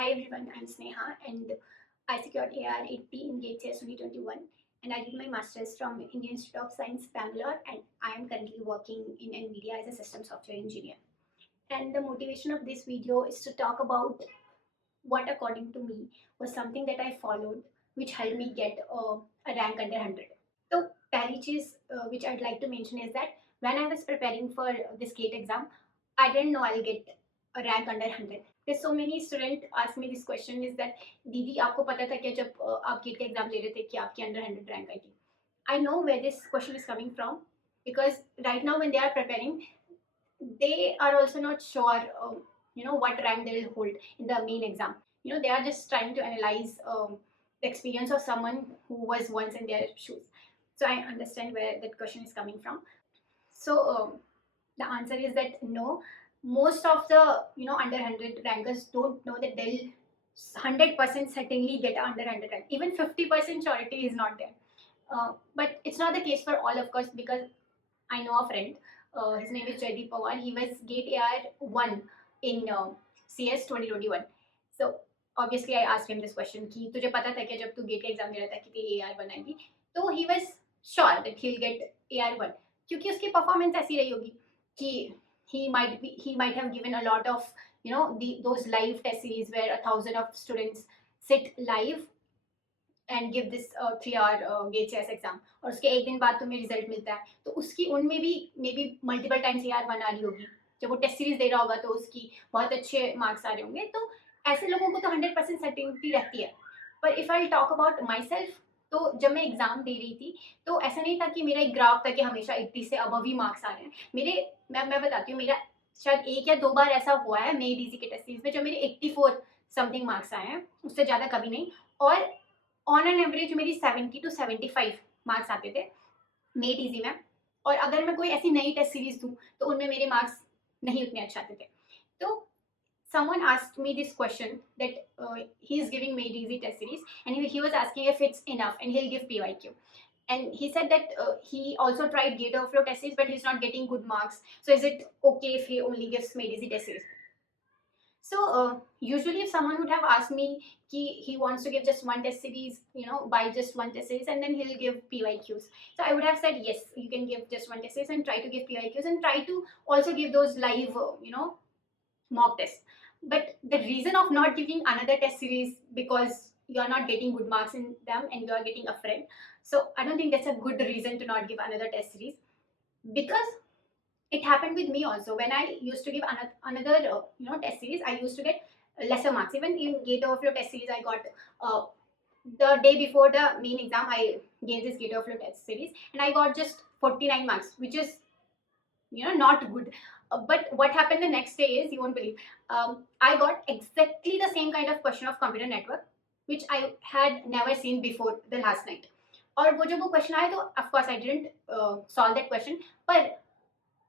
Hi everyone, I'm Sneha and I secured AR 80 in GATE CS 2021 and I did my master's from Indian Institute of Science, Bangalore, and I am currently working in NVIDIA as a system software engineer. And the motivation of this video is to talk about what according to me was something that I followed which helped me get a rank under 100. So पहली चीज which I'd like to mention is that when I was preparing for this GATE exam, I didn't know I'll get a rank under 100. There's so many students ask me this question is that दीदी आपको पता था क्या जब आप GATE का exam दे रहे थे कि आपकी under 100 रैंक आएगी. I know where this question is coming from because right now when they are preparing, they are also not sure what rank they will hold in the main exam. They are just trying to analyze the experience of someone who was once in their shoes. So I understand where that question is coming from. So the answer is that no, most of the under 100 rankers don't know that they'll 100% certainly get under 100 rank. Even 50% surety is not there. But it's not the case for all, of course, because I know a friend. His name is Jaideep Pawar. He was GATE AR1 in CS 2021. So obviously I asked him this question कि तुझे पता था क्या जब तू GATE का exam दे रहा था कि तेरी AR1 आएगी. तो he was sure that he'll get AR1 क्योंकि उसकी परफॉर्मेंस ऐसी रही होगी कि he might have given a lot of those live test series where 1,000 of students sit live and give this 3 hour GATE exam और उसके एक दिन बाद तुम्हें रिजल्ट मिलता है तो उसकी उनमें भी may be multiple times AR1 आ रही होगी. जब वो टेस्ट सीरीज दे रहा होगा तो उसकी बहुत अच्छे मार्क्स आ रहे होंगे. तो ऐसे लोगों को तो 100% सर्टिनिटी रहती है. पर if I talk about my self, तो जब मैं एग्जाम दे रही थी तो ऐसा नहीं था कि मेरा एक ग्राफ था कि हमेशा 80 से अबव ही मार्क्स आ रहे हैं. मैं बताती हूँ, मेरा शायद 1 या 2 बार ऐसा हुआ है मेरी डीजी के टेस्ट सीरीज में जब मेरे 84 समथिंग मार्क्स आए हैं, उससे ज़्यादा कभी नहीं. और ऑन एन एवरेज मेरी 70 to 75 मार्क्स आते थे मेट इजी में. और अगर मैं कोई ऐसी नई टेस्ट सीरीज दूँ तो उनमें मेरे मार्क्स नहीं उतने अच्छे आते थे. तो someone asked me this question that he is giving made easy test series and he was asking if it's enough and he'll give PYQ. And he said that he also tried gate overflow test series but he's not getting good marks. So is it okay if he only gives made easy test series? So usually if someone would have asked me he wants to give just one test series, by just one test series and then he'll give PYQs. So I would have said yes, you can give just one test series and try to give PYQs and try to also give those live, mock tests. But the reason of not giving another test series because you are not getting good marks in them and you are getting a friend. So I don't think that's a good reason to not give another test series, because it happened with me also. When I used to give another test series, I used to get lesser marks. Even in gate overflow test series, I got the day before the main exam, I gave this gate overflow test series and I got just 49 marks, which is not good. But what happened the next day is, you won't believe, I got exactly the same kind of question of computer network which I had never seen before the last night. और वो जब वो question आया तो of course I didn't solve that question. पर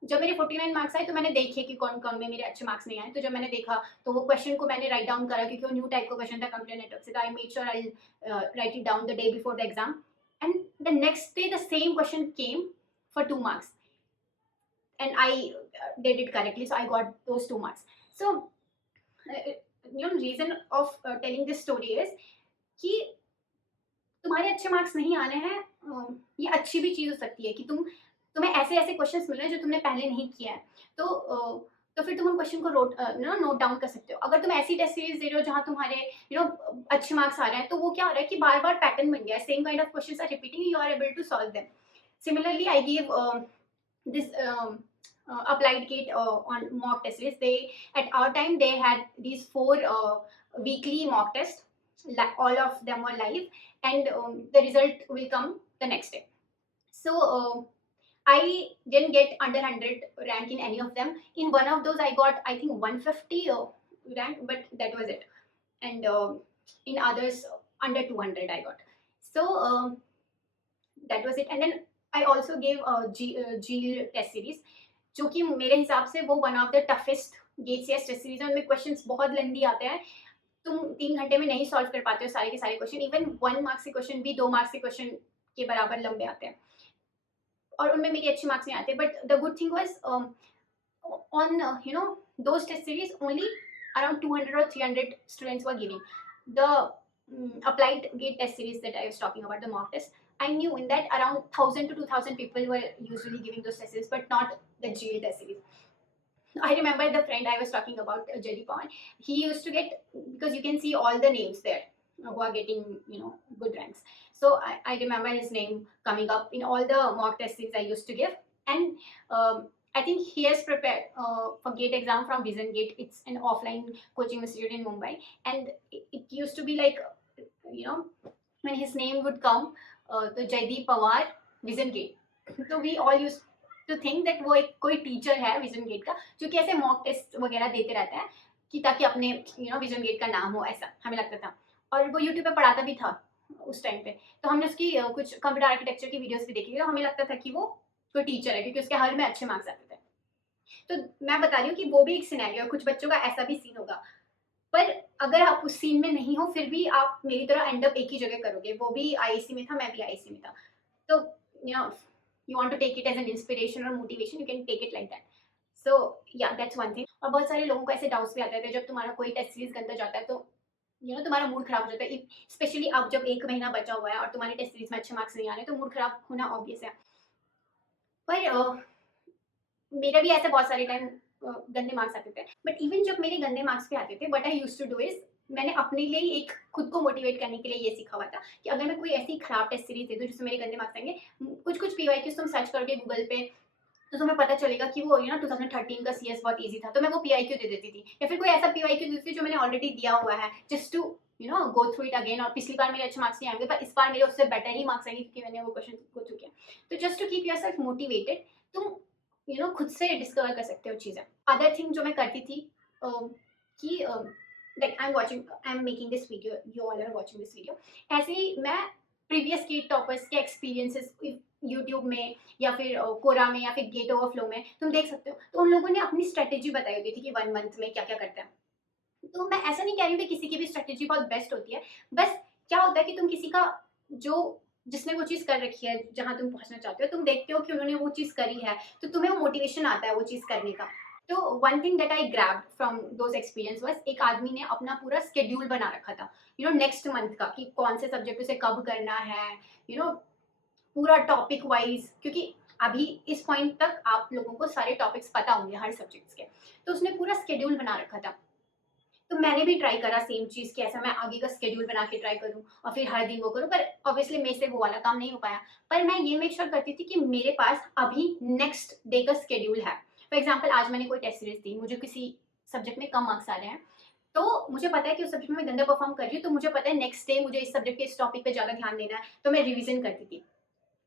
जब मेरे 49 marks आए तो मैंने देखे कि कौन कौन में मेरे अच्छे मार्क्स नहीं आए. तो जब मैंने देखा तो वो क्वेश्चन को मैंने राइट डाउन करा क्योंकि वो न्यू टाइप का क्वेश्चन था कंप्यूटर नेटवर्क से. तो I made sure I right it down the day before the exam and the next day the same question came for 2 marks and I did it correctly, so I got those 2 marks. So reason of telling this story is कि तुम्हारे अच्छे marks नहीं आने हैं, ये अच्छी भी चीज़ हो सकती है कि तुम्हें ऐसे ऐसे क्वेश्चंस मिल रहे हैं जो तुमने पहले नहीं किया है. तो फिर तुम उन क्वेश्चन को नोट डाउन कर सकते हो. अगर तुम ऐसी टेस्ट सीरीज दे रहे हो जहाँ तुम्हारे अच्छे मार्क्स आ रहे हैं तो वो क्या हो रहा है कि बार बार पैटर्न बन गया है. Same kind of questions are repeating, you are able to solve them. Similarly, I gave this applied GATE on mock test series. At our time they had these 4 weekly mock tests. All of them were live, and the result will come the next day. So I didn't get under 100 rank in any of them. In one of those I got, I think, 150 rank, but that was it. And in others under 200 I got. So that was it. And then I also gave GEAL test series, जो कि मेरे हिसाब से वो one of the toughest GATE CS test series है. उनमें questions बहुत लेंदी आते हैं. तुम 3 घंटे में नहीं सॉल्व कर पाते हो सारे के सारे क्वेश्चन. इवन 1 मार्क्स के क्वेश्चन भी 2 मार्क्स के क्वेश्चन के बराबर लंबे आते हैं और उनमें मेरे अच्छे मार्क्स नहीं आते. But the good thing was on those test series only around 200 or 300 students were giving the applied gate test series that I was talking about, the mock test. I knew in that around 1000 to 2000 people were usually giving those tests, but not the GL test series. I remember the friend I was talking about, Jedi Pawan. He used to get, because you can see all the names there who are getting, good ranks. So I remember his name coming up in all the mock test series I used to give. And I think he has prepared for GATE exam from Vision Gate. It's an offline coaching institute in Mumbai. And it used to be like, when his name would come, the Jaideep Pawar, Vision Gate. So we all used to think that वो एक कोई teacher है vision gate का जो कि ऐसे mock test वगैरह देते रहता है कि ताकि अपने विजन गेट का नाम हो, ऐसा हमें लगता था। और वो यूट्यूब पे पढ़ाता भी था उस टाइम पे, तो हमने उसकी कुछ कंप्यूटर आर्किटेक्चर की वीडियोस भी देखी, तो हमें लगता था कि वो कोई टीचर है क्योंकि उसके हर में अच्छे मार्क्स आते थे। तो मैं बता रही हूँ कि वो भी एक सिनेरियो है, कुछ बच्चों का ऐसा भी सीन होगा, पर अगर आप उस सीन में नहीं हो फिर भी आप मेरी तरह एंड अप एक ही जगह करोगे। वो भी आईआईसी में था, मैं भी आईआईसी में था। तो you want to take it as an inspiration or motivation, you can take it like that. So yeah, that's one thing. और बहुत सारे लोगों को ऐसे डाउट्स भी आते थे जब तुम्हारा कोई टेस्ट सीरीज गंदा जाता है तो तुम्हारा मूड खराब हो जाता है, स्पेशली अब जब 1 महीना बचा हुआ है और तुम्हारे टेस्ट सीरीज में अच्छे मार्क्स नहीं आ रहे तो मूड खराब होना ऑब्वियस है। पर मेरा भी ऐसे बहुत सारे टाइम गंदे मार्क्स आते थे, बट इवन जब मेरे गंदे मार्क्स भी आते थे, what I used to do is, मैंने अपने लिए एक खुद को मोटिवेट करने के लिए ये सीखा हुआ था कि अगर मैं कोई ऐसी खराब टेस्ट सीरीज दे दूँ जिसमें मेरे गंदे मार्क्स आएंगे, कुछ पीवाईक्यूज तुम सर्च करोगे गूगल पे तो तुम्हें पता चलेगा कि वो 2013 का सीएस बहुत इजी था, तो मैं वो पीआईक्यू दे देती थी, या फिर कोई ऐसा पीवाईक्यू देती थी जो मैंने ऑलरेडी दिया हुआ है, just to go through it again. और पिछली बार मेरे अच्छे मार्क्स नहीं आएंगे पर इस बार मेरे उससे बेटर ही मार्क्स आएंगे क्योंकि मैंने वो क्वेश्चन गो थ्रू किया। तो just to keep yourself motivated, तुम खुद से डिस्कवर कर सकते हो चीज़ें। अदर थिंग जो मैं करती थी कि like I'm making this video, you all are watching this video, ऐसे ही मैं प्रीवियस गेट टॉपर्स के एक्सपीरियंसेस यूट्यूब में या फिर कोरा में या फिर गेट ओवरफ्लो में तुम देख सकते हो, तो उन लोगों ने अपनी स्ट्रेटेजी बताई होती थी कि 1 मंथ में क्या क्या करते हैं। तो मैं ऐसा नहीं कह रही हूँ कि किसी की भी स्ट्रेटेजी बहुत बेस्ट होती है, बस क्या होता है कि तुम किसी का जिसने वो चीज़ कर रखी है जहाँ तुम पहुँचना चाहते हो, तुम देखते हो कि उन्होंने वो चीज़ करी है तो तुम्हें वो मोटिवेशन आता है वो चीज़ करने का। तो one thing that I grabbed from those experience was, एक आदमी ने अपना पूरा स्केड्यूल बना रखा था नेक्स्ट मंथ का कि कौन से सब्जेक्ट उसे कब करना है, पूरा टॉपिक वाइज, क्योंकि अभी इस पॉइंट तक आप लोगों को सारे टॉपिक्स पता होंगे हर सब्जेक्ट्स के, तो उसने पूरा स्केड्यूल बना रखा था। तो मैंने भी ट्राई करा सेम चीज़ कि ऐसा मैं आगे का स्केड्यूल बना के ट्राई करूँ और फिर हर दिन वो करूँ, पर ऑब्वियसली मेरे से वो वाला काम नहीं हो पाया। पर मैं ये मेक श्योर करती थी कि मेरे पास अभी नेक्स्ट डे का स्केड्यूल है। फॉर एग्जाम्पल आज मैंने कोई टेस्ट सीरीज दी, मुझे किसी सब्जेक्ट में कम मार्क्स आ रहे हैं, तो मुझे पता है कि उस सब्जेक्ट में मैं गंदा परफॉर्म कर रही हूँ, तो मुझे पता है नेक्स्ट डे मुझे इस सब्जेक्ट के इस टॉपिक पे ज़्यादा ध्यान देना है, तो मैं रिविजन करती थी।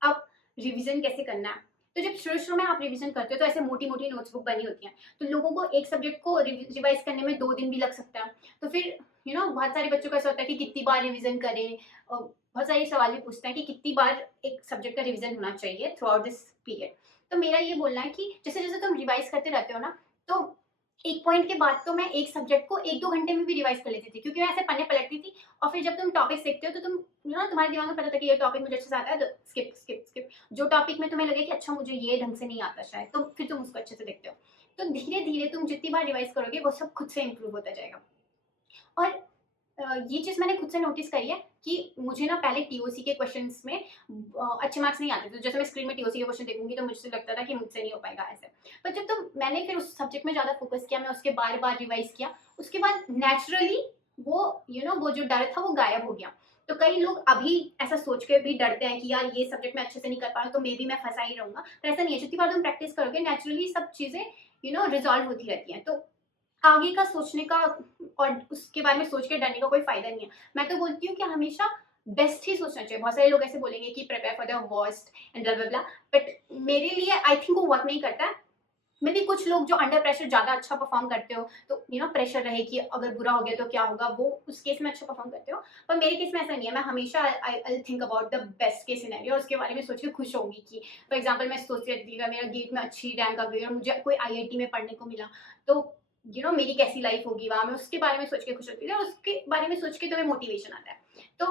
अब रिविजन कैसे करना है, तो जब शुरू में आप रिविजन करते हो तो ऐसे मोटी मोटी नोट्सबुक बनी होती हैं, तो लोगों को एक सब्जेक्ट को रिवाइज करने में 2 दिन भी लग सकता है। तो फिर बहुत सारे बच्चों का ऐसा होता है कि कितनी बार रिविजन करें, बहुत सारे सवाल भी पूछते हैं कि कितनी बार एक सब्जेक्ट का रिविजन होना चाहिए थ्रू आउट दिस पीरियड। तो मेरा ये बोलना है कि जैसे जैसे तुम रिवाइज करते रहते हो ना, तो एक पॉइंट के बाद तो मैं एक सब्जेक्ट को 1-2 घंटे में भी रिवाइज कर लेती थी, क्योंकि मैं ऐसे पन्ने पलटती थी और फिर जब तुम टॉपिक सीखते हो तो तुम तुम्हारे दिमाग में पता था कि ये टॉपिक मुझे अच्छे से आता है, तो स्किप स्किप स्किप। जो टॉपिक में तुम्हें लगे कि अच्छा मुझे ये ढंग से नहीं आता शायद, तो फिर तुम उसको अच्छे से देखते हो। तो धीरे धीरे तुम जितनी बार रिवाइज करोगे वो सब खुद से इम्प्रूव होता जाएगा। और ये चीज़ मैंने खुद से नोटिस करी है कि मुझे ना पहले टीओसी के क्वेश्चंस में अच्छे मार्क्स नहीं आते थे। जैसे मैं स्क्रीन में टीओसी के क्वेश्चन देखूंगी तो मुझे लगता था कि मुझसे नहीं हो पाएगा ऐसे। पर जब मैंने फिर उस सब्जेक्ट में ज़्यादा फोकस किया, मैं उसके बार बार रिवाइज किया, उसके बाद नेचुरली वो वो जो डर था वो गायब हो गया। तो कई लोग अभी ऐसा सोच के भी डरते हैं कि यार ये सब्जेक्ट मैं अच्छे से नहीं कर पा रहा तो मे बी मैं फंसा ही रहूंगा, पर ऐसा नहीं है। जितनी बार तुम प्रैक्टिस करोगे नेचुरली सब चीज़ें रिजॉल्व होती रहती हैं। तो आगे का सोचने का और उसके बारे में सोच के डरने का कोई फायदा नहीं है। मैं तो बोलती हूँ कि हमेशा बेस्ट ही सोचना चाहिए। बहुत सारे लोग ऐसे बोलेंगे कि prepare for the worst and blah blah blah, but मेरे लिए आई थिंक वो वर्क नहीं करता है। मे बी कुछ लोग जो अंडर प्रेशर ज़्यादा अच्छा परफॉर्म करते हो, तो प्रेशर रहे कि अगर बुरा हो गया तो क्या होगा, वो उस केस में अच्छा परफॉर्म करते हो। पर मेरे केस में ऐसा नहीं है। मैं हमेशा I think about the best case scenario और उसके बारे में सोच के खुश होंगी कि फॉर एग्जाम्पल मैं सोचती रहती थी मेरा गेट में अच्छी रैंक आ गई और मुझे कोई आईआईटी में पढ़ने को मिला, तो मेरी कैसी लाइफ होगी वहाँ, मैं उसके बारे में सोच के खुश होती थी और उसके बारे में सोच के तुम्हें मोटिवेशन आता है। तो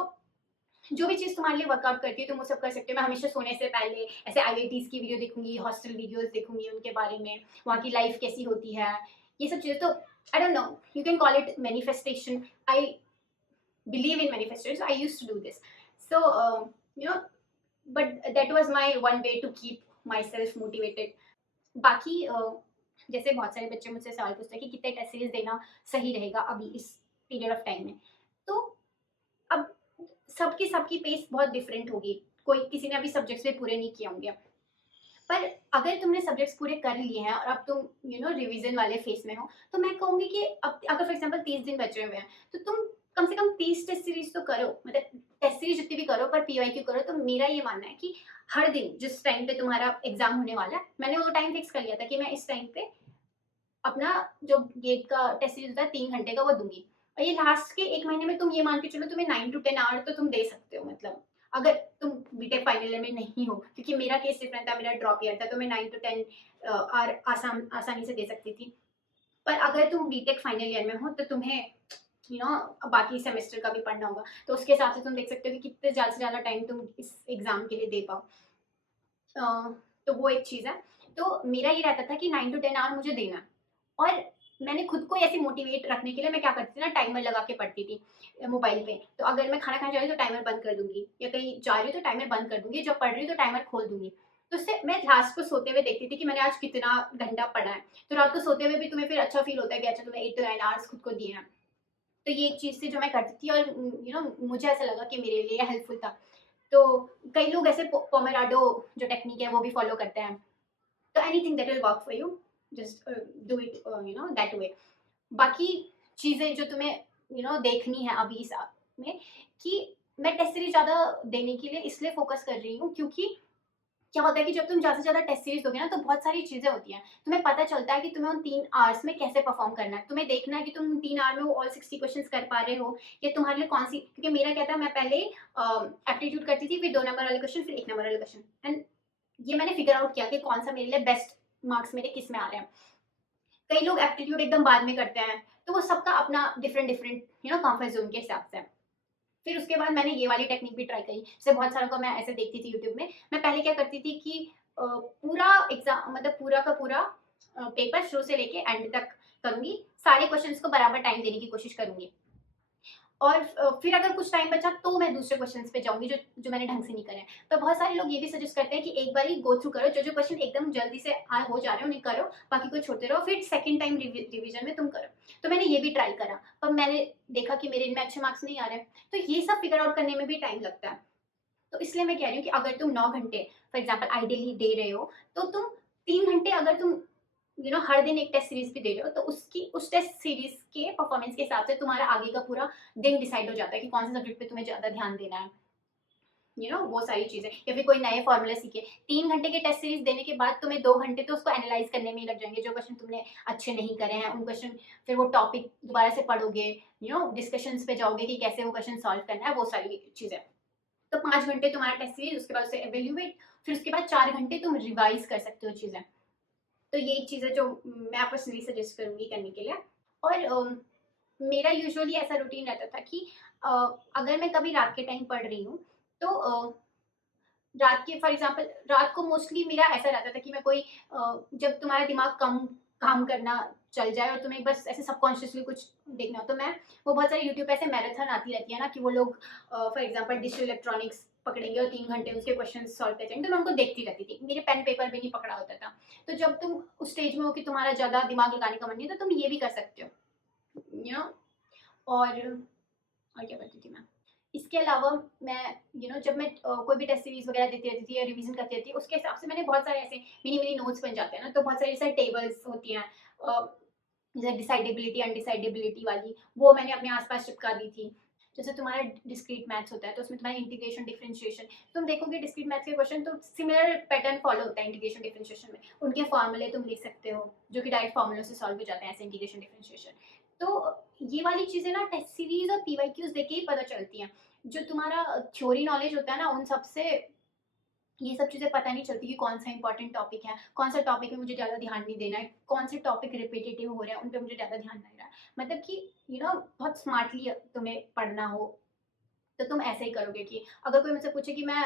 जो भी चीज़ तुम्हारे लिए वर्कआउट करती है तुम वो सब कर सकते हो। मैं हमेशा सोने से पहले ऐसे आईआईटीज़ की वीडियो देखूंगी, हॉस्टल वीडियोस देखूंगी उनके बारे में, वहाँ की लाइफ कैसी होती है, ये सब चीज़ें। तो I don't know, you can call it manifestation. I believe in manifestation, so I used to do this. So you know, but that was my one way to keep myself motivated. बाकी जैसे बहुत सारे बच्चे मुझसे सवाल पूछते हैं कि कितने टेस्ट सीरीज देना सही रहेगा अभी इस पीरियड ऑफ टाइम में। तो अब सबकी सबकी पेस बहुत डिफरेंट होगी। कोई किसी ने अभी सब्जेक्ट्स भी पूरे नहीं किए होंगे, पर अगर तुमने सब्जेक्ट्स पूरे कर लिए हैं और अब तुम रिवीजन वाले फेस में हो, तो मैं कहूँगी कि अब अगर फॉर एग्जांपल 30 दिन बचे हुए हैं, तो तुम कम से कम 30 टेस्ट सीरीज तो करो, मतलब टेस्ट सीरीज जितनी भी करो, पर पीवाईक्यू करो। तो मेरा ये मानना है कि हर दिन जिस टाइम पे तुम्हारा एग्जाम होने वाला है, मैंने वो टाइम फिक्स कर लिया था कि मैं इस टाइम पे अपना जो गेट का टेस्ट सीरीज होता है 3 घंटे का, वो दूंगी। और ये लास्ट के 1 महीने में तुम ये मान के चलो तुम्हें 9 to 10 आवर तो तुम दे सकते हो। मतलब अगर तुम बीटेक फाइनल ईयर में नहीं हो, क्योंकि मेरा केस डिफरेंट था, मेरा ड्रॉप ईयर था, तो मैं 9 to 10 आवर आसानी से दे सकती थी। पर अगर तुम बीटेक फाइनल ईयर में हो, तो तुम्हें बाकी सेमेस्टर का भी पढ़ना होगा, तो उसके हिसाब से तुम देख सकते हो कि कितने ज़्यादा से ज़्यादा टाइम तुम इस एग्जाम के लिए दे पाओ। तो वो एक चीज़ है। तो मेरा ये रहता था कि 9 to 10 आवर मुझे देना है। और मैंने खुद को ऐसे मोटिवेट रखने के लिए मैं क्या करती थी ना, टाइमर लगा के पढ़ती थी मोबाइल पे। तो अगर मैं खाना खाने जा रही हूँ तो टाइमर बंद कर दूंगी, या कहीं जा रही हूँ तो टाइमर बंद कर दूंगी, जब पढ़ रही हूँ तो टाइमर खोल दूंगी। तो उससे मैं लास्ट को सोते हुए देखती थी कि मैंने आज कितना घंटा पढ़ा है। तो रात को सोते हुए भी तुम्हें फिर अच्छा फील होता है कि अच्छा तुम्हें 8 to 9 आवर्स खुद को दिए हैं। तो ये एक चीज़ थी जो मैं करती थी, और मुझे ऐसा लगा कि मेरे लिए हेल्पफुल था। तो कई लोग ऐसे पोमेराडो जो टेक्निक है वो भी फॉलो करते हैं। तो anything that will work for you, just do it that way. बाकी चीज़ें जो तुम्हें देखनी है अभी इस में, कि मैं टेस्ट सीरीज ज़्यादा देने के लिए इसलिए फोकस कर रही हूँ, क्योंकि क्या होता है कि जब तुम ज़्यादा से ज़्यादा टेस्ट सीरीज दोगे ना, तो बहुत सारी चीज़ें होती हैं। तुम्हें पता चलता है कि तुम्हें उन 3 आवर्स में कैसे परफॉर्म करना है। तुम्हें देखना है कि तुम 3 आवर में वो ऑल 60 क्वेश्चंस कर पा रहे हो, या तुम्हारे लिए कौन सी, क्योंकि मेरा क्या था, मैं पहले एप्टीट्यूड करती थी, फिर 2 नंबर वाले क्वेश्चन, फिर 1 नंबर वाले क्वेश्चन, एंड ये मैंने फिगर आउट किया कि कौन सा मेरे लिए बेस्ट मार्क्स मेरे किस में आ रहे हैं। कई लोग एप्टीट्यूड एकदम बाद में करते हैं, तो वो सबका अपना डिफरेंट डिफरेंट कंफर्ट जोन के हिसाब से है। फिर उसके बाद मैंने ये वाली टेक्निक भी ट्राई करी, जैसे बहुत सारों को मैं ऐसे देखती थी यूट्यूब में। मैं पहले क्या करती थी कि पूरा एग्जाम, मतलब पूरा का पूरा पेपर शुरू से लेके एंड तक करूंगी, सारे क्वेश्चंस को बराबर टाइम देने की कोशिश करूंगी। और फिर अगर कुछ टाइम बचा तो मैं दूसरे क्वेश्चंस पे जाऊंगी जो जो मैंने ढंग से नहीं करे। तो बहुत सारे लोग ये भी सजेस्ट करते हैं कि एक बार ही गो थ्रू करो, जो जो क्वेश्चन एकदम जल्दी से हो जा रहे हो उन्हें करो, बाकी को छोड़ते रहो, फिर सेकंड टाइम रिवीजन में तुम करो। तो मैंने ये भी ट्राई करा, पर मैंने देखा कि मेरे इनमें अच्छे मार्क्स नहीं आ रहे। तो ये सब फिगर आउट करने में भी टाइम लगता है। तो इसलिए मैं कह रही हूँ कि अगर तुम 9 घंटे फॉर एग्जाम्पल आइडियली दे रहे हो, तो तुम 3 घंटे अगर तुम हर दिन एक टेस्ट सीरीज भी दे रहे हो, तो उसकी उस टेस्ट सीरीज के परफॉर्मेंस के हिसाब से तुम्हारा आगे का पूरा दिन डिसाइड हो जाता है कि कौन से सब्जेक्ट पे तुम्हें ज्यादा ध्यान देना है। वो सारी चीजें, या फिर कोई नए फॉर्मूले सीखे। 3 घंटे के टेस्ट सीरीज देने के बाद तुम्हें 2 घंटे तो उसको एनालाइज करने में ही लग जाएंगे, जो क्वेश्चन तुमने अच्छे नहीं करे हैं उन क्वेश्चन, फिर वो टॉपिक दोबारा से पढ़ोगे, डिस्कशंस पे जाओगे कि कैसे वो क्वेश्चन सॉल्व करना है, वो सारी चीजें। तो 5 घंटे तुम्हारा टेस्ट सीरीज, उसके बाद उसे एवेल्यूएट, फिर उसके बाद 4 घंटे तुम रिवाइज कर सकते हो चीजें। तो ये एक चीज़ है जो मैं पर्सनली सजेस्ट करूँगी करने के लिए। और मेरा यूजुअली ऐसा रूटीन रहता था कि अ, अगर मैं कभी रात के टाइम पढ़ रही हूँ, तो रात के फॉर एग्जांपल रात को मोस्टली मेरा ऐसा रहता था कि मैं कोई जब तुम्हारा दिमाग कम काम करना चल जाए और तुम्हें बस ऐसे सबकॉन्शियसली कुछ देखना हो, तो मैं वो बहुत सारे यूट्यूब पे ऐसे मैराथन आती रहती है ना, कि वो लोग फॉर एग्जांपल डिजिटल इलेक्ट्रॉनिक्स पकड़ेंगे और 3 घंटे उसके क्वेश्चन सॉल्व कर जाएंगे, तो मैं उनको देखती रहती थी। मेरे पेन पेपर भी नहीं पकड़ा होता था। तो जब तुम उस स्टेज में हो कि तुम्हारा ज़्यादा दिमाग लगाने का मन नहीं है, तो तुम ये भी कर सकते हो, और क्या करती थी मैं, इसके अलावा मैं जब मैं कोई भी टेस्ट सीरीज वगैरह देती रहती थी या रिवीजन करती रहती थी, उसके हिसाब से मैंने बहुत सारे ऐसे मिनी मिनी नोट्स बन जाते हैं ना। तो बहुत सारी ऐसे टेबल्स होती हैं, जैसे डिसाइडेबिलिटी अनडिसाइडेबिलिटी वाली, वो मैंने अपने आसपास चिपका दी थी। जैसे तुम्हारा डिस्क्रीट मैथ्स होता है, तो उसमें तुम्हारा इंटीग्रेशन डिफरेंशिएशन, तुम देखोगे डिस्क्रीट मैथ्स के क्वेश्चन तो सिमिलर पैटर्न फॉलो होता है इंटीग्रेशन डिफरेंशिएशन में। उनके फॉर्मूले तुम लिख सकते हो जो कि डायरेक्ट फॉर्मूलों से सॉल्व हो जाते हैं, ऐसे इंटीग्रेशन डिफरेंशिएशन। तो ये वाली चीज़ें ना टेस्ट सीरीज और पीवाईक्यूज देख के ही पता चलती हैं। जो तुम्हारा थ्योरी नॉलेज होता है ना, उन सबसे ये सब चीज़ें पता नहीं चलती कि कौन सा इंपॉर्टेंट टॉपिक है, कौन सा टॉपिक में मुझे ज़्यादा ध्यान नहीं देना है, कौन से टॉपिक रिपीटेटिव हो रहे हैं उन पे मुझे ज़्यादा ध्यान नहीं रहा है। मतलब कि बहुत स्मार्टली तुम्हें पढ़ना हो, तो तुम ऐसे ही करोगे कि अगर कोई मुझसे पूछे कि मैं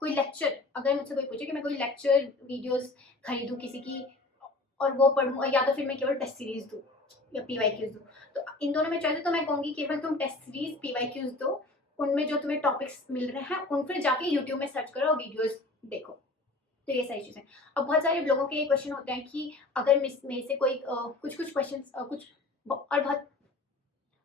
कोई लेक्चर, अगर मुझसे कोई पूछे कि मैं कोई लेक्चर वीडियोस खरीदूं किसी की और वो पढ़ूं, और या तो फिर मैं केवल टेस्ट सीरीज दूं, या PYQs दो। तो इन दोनों में चॉइस है, तो मैं कहूँगी केवल तुम टेस्ट सीरीज PYQs दो, उनमें जो तुम्हें टॉपिक्स मिल रहे हैं उन फिर जाके यूट्यूब में सर्च करो और वीडियोस देखो। तो ये सारी चीज़ें। अब बहुत सारे लोगों के ये क्वेश्चन होते हैं कि अगर मेरे से कोई कुछ-कुछ क्वेश्चंस कुछ और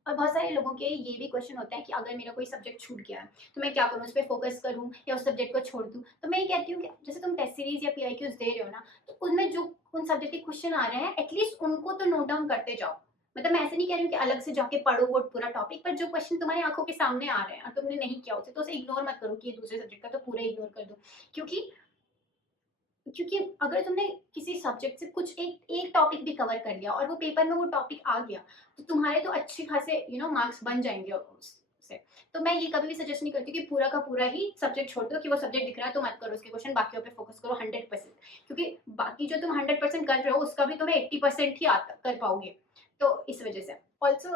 बहुत सारे लोगों के ये भी क्वेश्चन होते हैं कि अगर मेरा कोई सब्जेक्ट छूट गया है, तो मैं क्या करूँ? उस पे फ़ोकस करूँ या उस सब्जेक्ट को छोड़ दूँ? तो मैं ये कहती हूँ कि जैसे तुम टेस्ट सीरीज़ या PIQs दे रहे हो ना, तो उनमें जो उन सब्जेक्ट के क्वेश्चन आ रहे हैं, एटलीस्ट उनको तो नोट डाउन करते जाओ। मतलब मैं ऐसे नहीं कह रही हूँ कि अलग से जाके पढ़ो वो पूरा टॉपिक, पर जो क्वेश्चन तुम्हारी आँखों के सामने आ रहे हैं और तुमने नहीं किया उसे, तो उसे इग्नोर मत करो कि ये दूसरे सब्जेक्ट का, तो पूरा इग्नोर कर दो। क्योंकि क्योंकि अगर तुमने किसी सब्जेक्ट से कुछ एक एक टॉपिक भी कवर कर लिया और वो पेपर में वो टॉपिक आ गया, तो तुम्हारे तो अच्छे खासे मार्क्स बन जाएंगे उससे। तो मैं ये कभी भी सजेस्ट नहीं करती कि पूरा का पूरा ही सब्जेक्ट छोड़ दो, कि वो सब्जेक्ट दिख रहा है तो मत करो उसके क्वेश्चन, बाकियों पे फोकस करो 100%। क्योंकि बाकी जो तुम 100% कर रहे हो उसका भी तुम्हें 80% ही आता कर पाओगे। तो इस वजह से also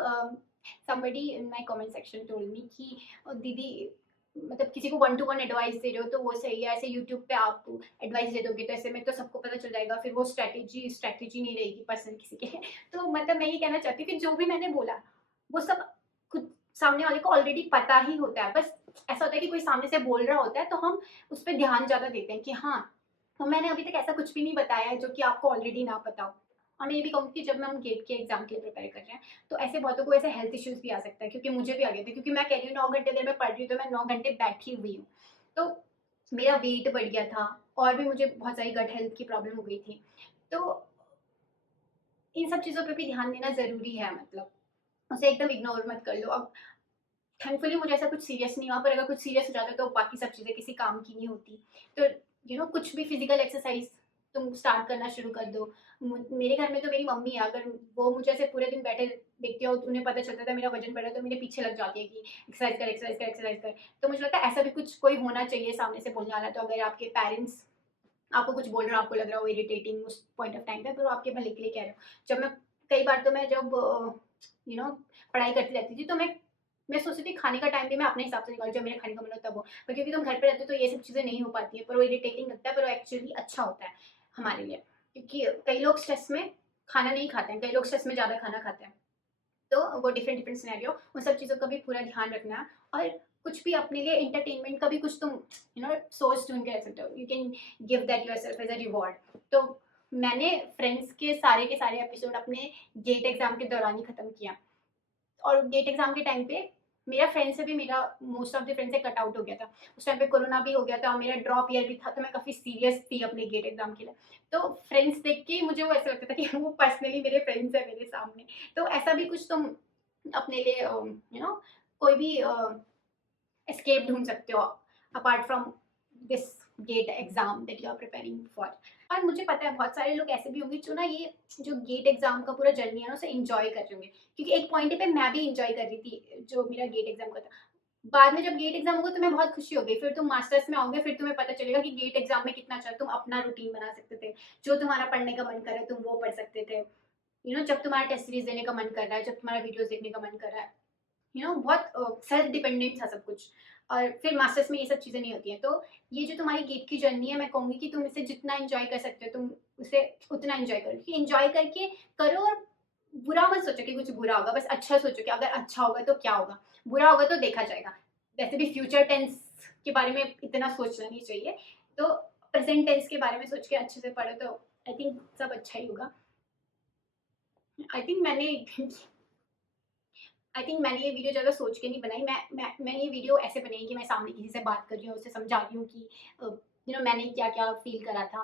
somebody in my comment section told me कि दीदी मतलब किसी को 1 to 1 एडवाइस दे रहे हो तो वो सही है, ऐसे यूट्यूब पे आप एडवाइस दे दोगे तो ऐसे में तो सबको पता चल जाएगा, फिर वो स्ट्रैटेजी नहीं रहेगी पर्सनल किसी के। तो मतलब मैं ये कहना चाहती हूँ कि जो भी मैंने बोला वो सब खुद सामने वाले को ऑलरेडी पता ही होता है। बस ऐसा होता है कि कोई सामने से बोल रहा होता है तो हम उस पर ध्यान ज़्यादा देते हैं कि हाँ, तो मैंने अभी तक ऐसा कुछ भी नहीं बताया है जो कि आपको ऑलरेडी ना पता हो। और मैं ये भी कहूँगी कि जब हम गेट के एग्जाम के लिए प्रिपेयर कर रहे हैं, तो ऐसे बहुतों को ऐसे हेल्थ इश्यूज भी आ सकता है, क्योंकि मुझे भी आ गए थे। क्योंकि मैं कह रही हूँ 9 घंटे अगर मैं पढ़ रही हूँ तो मैं 9 घंटे बैठी हुई हूँ, तो मेरा वेट बढ़ गया था और भी मुझे बहुत सारी गट हेल्थ की प्रॉब्लम हो गई थी। तो इन सब चीज़ों पे भी ध्यान देना ज़रूरी है, मतलब उसे एकदम इग्नोर मत कर लो। अब थैंकफुली मुझे ऐसा कुछ सीरियस नहीं हुआ, पर अगर कुछ सीरियस हो जाता तो बाकी सब चीज़ें किसी काम की नहीं होती। तो कुछ भी फिजिकल एक्सरसाइज तुम स्टार्ट करना शुरू कर दो। मेरे घर में तो मेरी मम्मी है, अगर वो मुझे ऐसे पूरे दिन बैठे देखती हो तो उन्हें पता चलता था मेरा वजन बढ़ा, तो मेरे पीछे लग जाती है कि एक्सरसाइज कर, एक्सरसाइज कर, एक्सरसाइज कर। तो मुझे लगता है ऐसा भी कुछ कोई होना चाहिए सामने से बोलने वाला। तो अगर आपके पेरेंट्स आपको कुछ बोल रहे हो, आपको लग रहा हो इरिटेटिंग उस पॉइंट ऑफ टाइम पे, पर वो आपके भले के लिए कह रहे हो। जब मैं कई बार तो मैं जब यू नो पढ़ाई करती रहती थी, तो मैं सोचती थी खाने का टाइम भी मैं अपने हिसाब से निकालूँ, जब मेरा खाने का मन हो तब हो। पर क्योंकि तुम घर पे रहते हो तो ये सब चीज़ें नहीं हो पाती हैं, पर वो इरिटेटिंग लगता है, पर वो एक्चुअली अच्छा होता है हमारे लिए। क्योंकि कई लोग स्ट्रेस में खाना नहीं खाते हैं, कई लोग स्ट्रेस में ज़्यादा खाना खाते हैं। तो वो डिफरेंट डिफरेंट सिनेरियो, उन सब चीज़ों का भी पूरा ध्यान रखना है। और कुछ भी अपने लिए एंटरटेनमेंट का भी कुछ तुम सोर्स ढूंढ के रख सकते हो। You can give that yourself as a reward. तो मैंने फ्रेंड्स के सारे एपिसोड अपने गेट एग्जाम के दौरान ही खत्म किया। और गेट एग्जाम के टाइम पे मेरा फ्रेंड से भी मेरा मोस्ट ऑफ द फ्रेंड से कट आउट हो गया था। उस टाइम पे कोरोना भी हो गया था, मेरा ड्रॉप ईयर भी था, तो मैं काफ़ी सीरियस थी अपने गेट एग्जाम के लिए। तो फ्रेंड्स देख के मुझे वो ऐसा लगता था कि वो पर्सनली मेरे फ्रेंड्स है मेरे सामने। तो ऐसा भी कुछ तुम अपने लिए कोई भी एस्केप ढूंढ सकते हो apart from this GATE exam that you are preparing for. और मुझे पता है बहुत सारे लोग ऐसे भी होंगे जो ये जो गेट एग्जाम का पूरा जर्नी है ना उसे एंजॉय कर रहे होंगे। क्योंकि एक पॉइंट पे मैं भी एंजॉय कर रही थी जो मेरा गेट एग्जाम का था। बाद में जब गेट एग्जाम होगा तो मैं बहुत खुशी हो गई, फिर तुम मास्टर्स में आओगे, फिर तुम्हें पता चलेगा कि गेट एग्जाम में कितना अच्छा तुम अपना रूटीन बना सकते थे। जो तुम्हारा पढ़ने का मन कर रहा है तुम वो पढ़ सकते थे। जब तुम्हारा टेस्ट सीरीज देने का मन कर रहा है, जब तुम्हारा वीडियोस देखने का मन कर रहा है, बहुत सेल्फ डिपेंडेंट था सब कुछ। और फिर मास्टर्स में ये सब चीज़ें नहीं होती हैं। तो ये जो तुम्हारी गेट की जर्नी है, मैं कहूँगी कि तुम इसे जितना एंजॉय कर सकते हो तुम उसे उतना एंजॉय करो। क्योंकि एंजॉय करके करो, और बुरा मत सोचो कि कुछ बुरा होगा, बस अच्छा सोचो कि अगर अच्छा होगा तो क्या होगा, बुरा होगा तो देखा जाएगा। वैसे भी फ्यूचर टेंस के बारे में इतना सोचना नहीं चाहिए। तो प्रेजेंट टेंस के बारे में सोच के अच्छे से पढ़ो, तो आई थिंक सब अच्छा ही होगा। आई थिंक मैंने ये वीडियो ज़्यादा सोच के नहीं बनाई। मैंने ये वीडियो ऐसे बनाई कि मैं सामने किसी से बात कर रही हूँ, उसे समझा रही हूँ कि मैंने क्या-क्या फ़ील करा था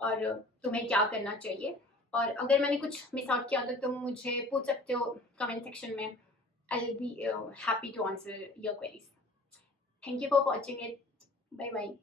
और तुम्हें क्या करना चाहिए। और अगर मैंने कुछ मिस आउट किया हो तो तुम मुझे पूछ सकते हो कमेंट सेक्शन में। I will be happy to answer your queries. Thank you for watching it. Bye bye.